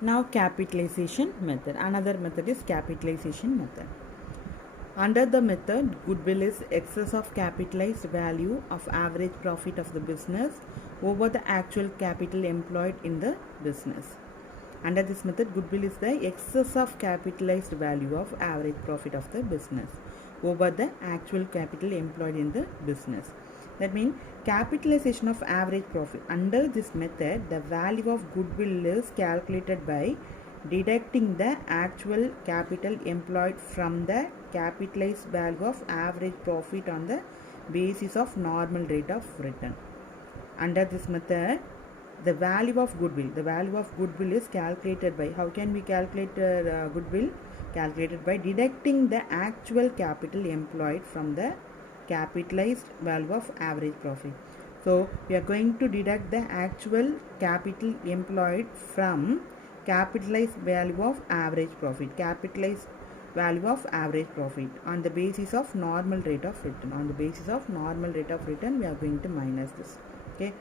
Now capitalization method. Another method is capitalization method. Under the method, goodwill is excess of capitalized value of average profit of the business over the actual capital employed in the business. Under this method, goodwill is the excess of capitalized value of average profit of the business over the actual capital employed in the business. That means capitalization of average profit. Under this method, the value of goodwill is calculated by deducting the actual capital employed from the capitalized value of average profit on the basis of normal rate of return. Under this method, the value of goodwill is calculated by, how can we calculate goodwill? Calculated by deducting the actual capital employed from the capitalized value of average profit. So we are going to deduct the actual capital employed from capitalized value of average profit, on the basis of normal rate of return. On the basis of normal rate of return, we are going to minus this. Okay.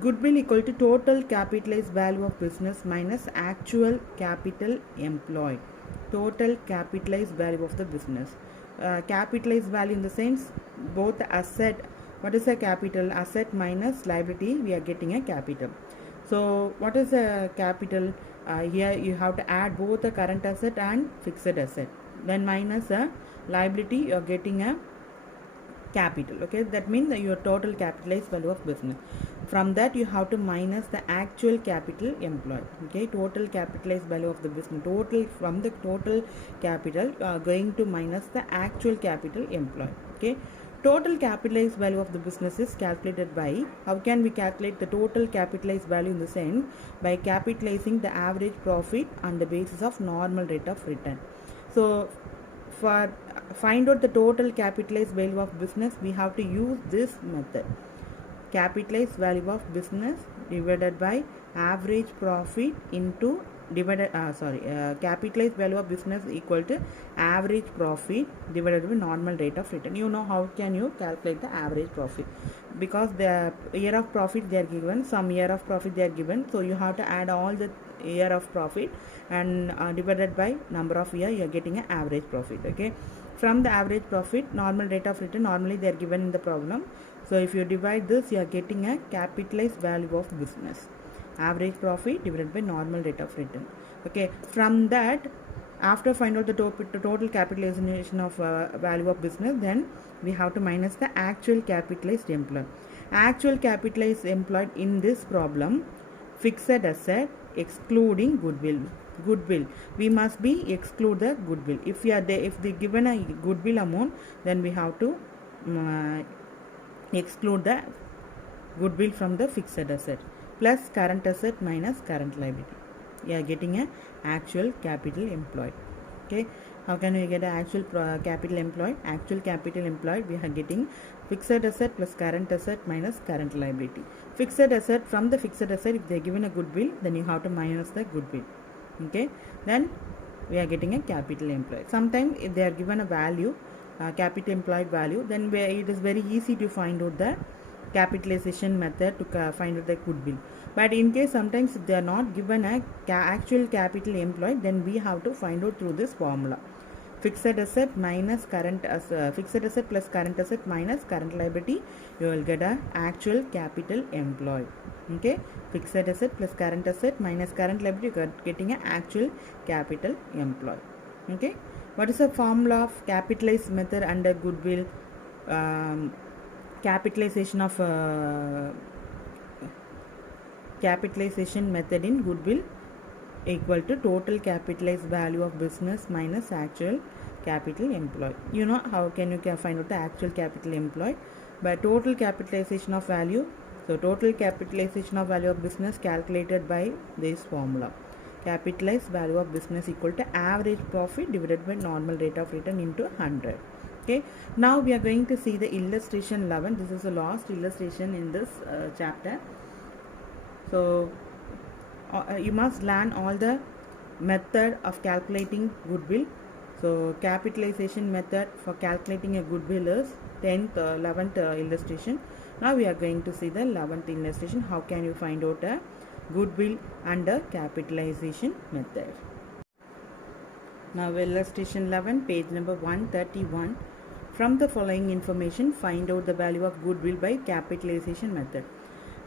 Goodwill equal to total capitalized value of business minus actual capital employed. Total capitalized value of the business. Capitalized value in the sense both asset. What is a capital? Asset minus liability, we are getting a capital. So what is a capital? Here you have to add both the current asset and fixed asset. Then minus a liability, you are getting a capital. Okay, that means that your total capitalized value of business. From that you have to minus the actual capital employed. Okay, total capitalized value of the business, total from the total capital going to minus the actual capital employed. Okay, total capitalized value of the business is calculated by, how can we calculate the total capitalized value? In the sense by capitalizing the average profit on the basis of normal rate of return. So for find out the total capitalized value of business, we have to use this method. Capitalized value of business divided by average profit into capitalized value of business equal to average profit divided by normal rate of return. You know how can you calculate the average profit? Because the year of profit they are given, some year of profit they are given, so you have to add all the year of profit and divided by number of year, you are getting an average profit. Okay, from the average profit, normal rate of return, normally they are given in the problem. So if you divide this, you are getting a capitalized value of business, average profit divided by normal rate of return. Okay, from that, after find out the total capitalization of value of business, then we have to minus the actual capitalized employed. Actual capitalized employed in this problem, fixed asset excluding goodwill, we must be exclude the goodwill. If we are there, if they given a goodwill amount, then we have to exclude the goodwill from the fixed asset, plus current asset minus current liability. We are getting a actual capital employed. Okay, how can we get actual capital employed? Actual capital employed, we are getting fixed asset plus current asset minus current liability. Fixed asset, from the fixed asset, if they are given a goodwill, then you have to minus the goodwill. Okay, then we are getting a capital employed. Sometimes if they are given a value, capital employed value, then it is very easy to find out the capitalization method to find out the goodwill. But in case sometimes if they are not given a actual capital employed, then we have to find out through this formula. Fixed asset minus fixed asset plus current asset minus current liability, you will get a actual capital employed. Okay, fixed asset plus current asset minus current liability, you are getting an actual capital employed. Okay, what is the formula of capitalized method under goodwill? Capitalization of capitalization method in goodwill equal to total capitalized value of business minus actual capital employed. You know how can you find out the actual capital employed? By total capitalization of value. So total capitalization of value of business calculated by this formula. Capitalized value of business equal to average profit divided by normal rate of return into 100. Okay, now we are going to see the illustration 11. This is the last illustration in this chapter. So you must learn all the method of calculating goodwill. So capitalization method for calculating a goodwill is 10th 11th illustration. Now we are going to see the 11th illustration. How can you find out a goodwill under capitalization method. Now illustration 11, page number 131. From the following information, find out the value of goodwill by capitalization method.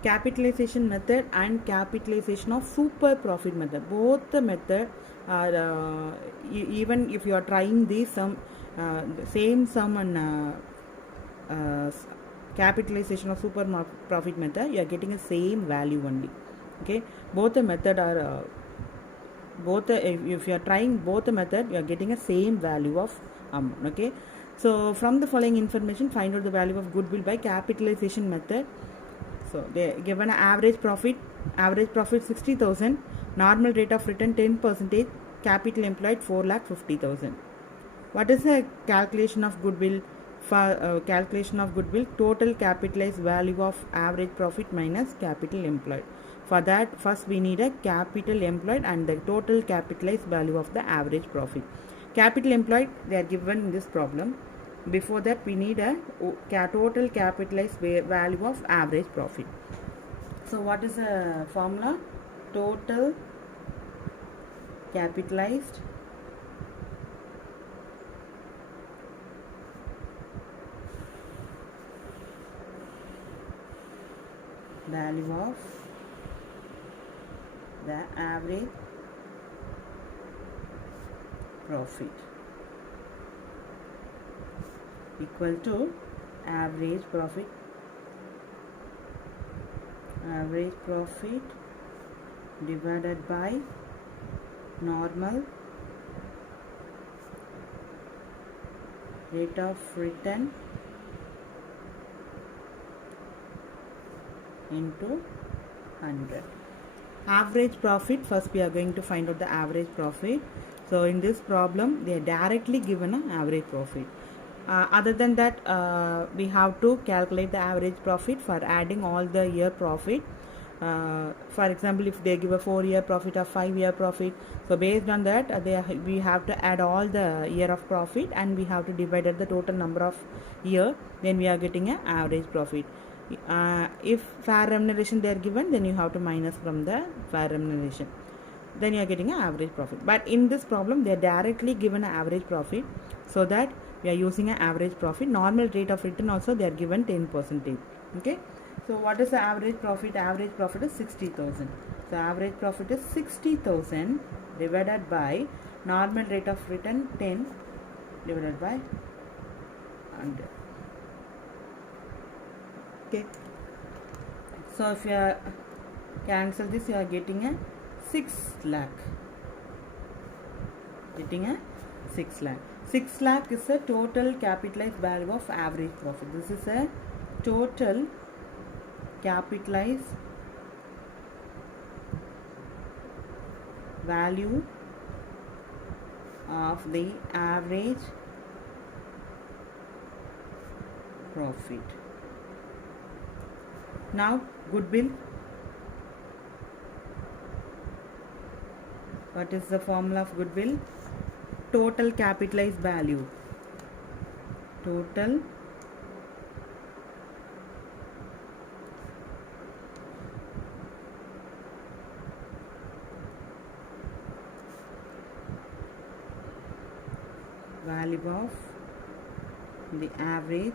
Capitalization method and capitalization of super profit method. Both the method are even if you are trying the sum, same sum and capitalization of super profit method, you are getting a same value only. Okay, both the method are if you are trying both the method, you are getting a same value of amount. Okay, so from the following information, find out the value of goodwill by capitalization method. So they given an average profit 60,000, normal rate of return 10%, capital employed 4,50,000. What is the calculation of goodwill? For calculation of goodwill, total capitalized value of average profit minus capital employed. For that, first we need a capital employed and the total capitalized value of the average profit. Capital employed, they are given in this problem. Before that, we need a total capitalized value of average profit. So what is the formula? Total capitalized value of the average profit equal to average profit divided by normal rate of return into 100. Average profit, first we are going to find out the average profit. So in this problem, they are directly given an average profit. Other than that, we have to calculate the average profit for adding all the year profit. For example, if they give a 4-year profit or 5-year profit, so based on that, we have to add all the year of profit and we have to divide the total number of year. Then we are getting an average profit. If fair remuneration they are given, then you have to minus from the fair remuneration. Then you are getting an average profit. But in this problem, they are directly given an average profit, so that we are using an average profit. Normal rate of return also they are given 10%. Okay. So what is the average profit? Average profit is 60,000. So average profit is 60,000 divided by normal rate of return 10 divided by 100. Okay. So if you cancel this, you are getting a 6 lakh. Getting a 6 lakh. 6 lakh is the total capitalized value of average profit. This is a total capitalized value of the average profit. Now goodwill. What is the formula of goodwill? Total capitalized value. Total value of the average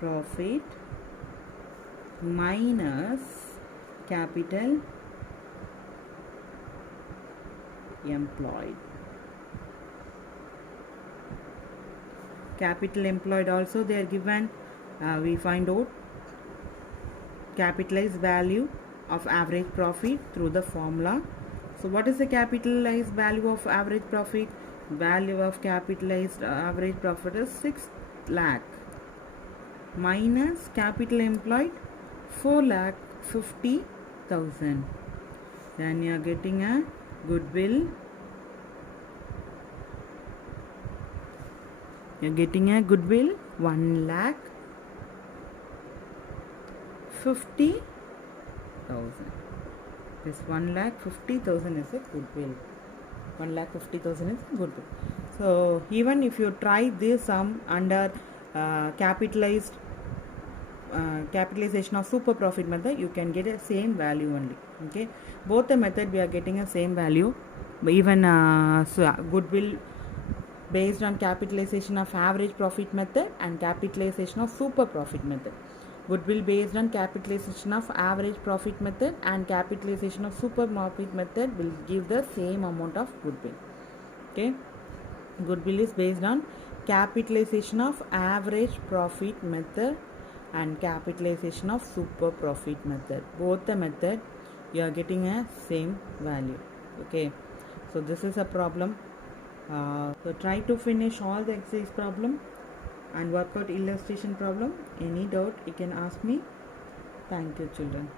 profit minus capital employed. Capital employed also they are given. We find out capitalized value of average profit through the formula. So what is the capitalized value of average profit? Value of capitalized average profit is 6 lakh minus capital employed 4,50,000. Then you are getting a goodwill. You are getting a goodwill 1,50,000. This 1,50,000 is a goodwill. 1,50,000 is goodwill. So even if you try this sum under capitalized capitalization of super profit method, you can get a same value only. Okay, both the method we are getting a same value. Even goodwill based on capitalization of average profit method and capitalization of super profit method. Goodwill based on capitalization of average profit method and capitalization of super profit method will give the same amount of goodwill. Okay, goodwill is based on capitalization of average profit method and capitalization of super profit method. Both the method you are getting a same value. Okay, so this is a problem. So try to finish all the exercise problem and work out illustration problem. Any doubt you can ask me. Thank you, children.